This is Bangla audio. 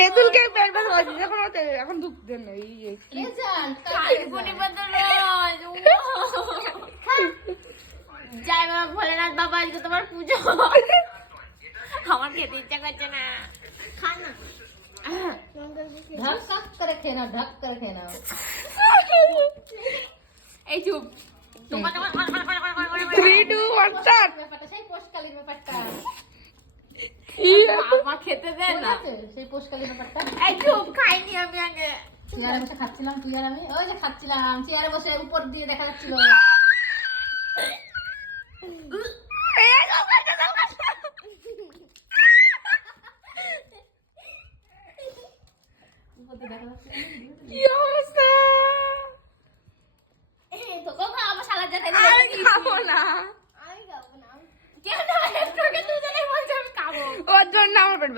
তেঁতুলকে পেট ব্যথা হয়েছে যখন এখন দুঃখ দেন না জয় বাবা ভোলেনাথ বাবা, আজকে তোমার পুজো। আমার খেতে ইচ্ছা করছে না, খা না। ঢক করে খেয়ে নাও, ঢক করে খেয়ে নাও। এই চুপ। তোমার 3 2 1 স্টার্ট ব্যাপারটা সেই পোষকালীন ব্যাপারটা, বাবা খেতে দেয় মনে না। আছে সেই পোষকালীন ব্যাপারটা? এই চুপ, খাইনি আমি আগে। চেয়ারে বসে খাচ্ছিলাম তুই আর আমি, ওই যে খাচ্ছিলাম চেয়ারে বসে, উপর দিয়ে দেখা যাচ্ছিল। কি অবস্থা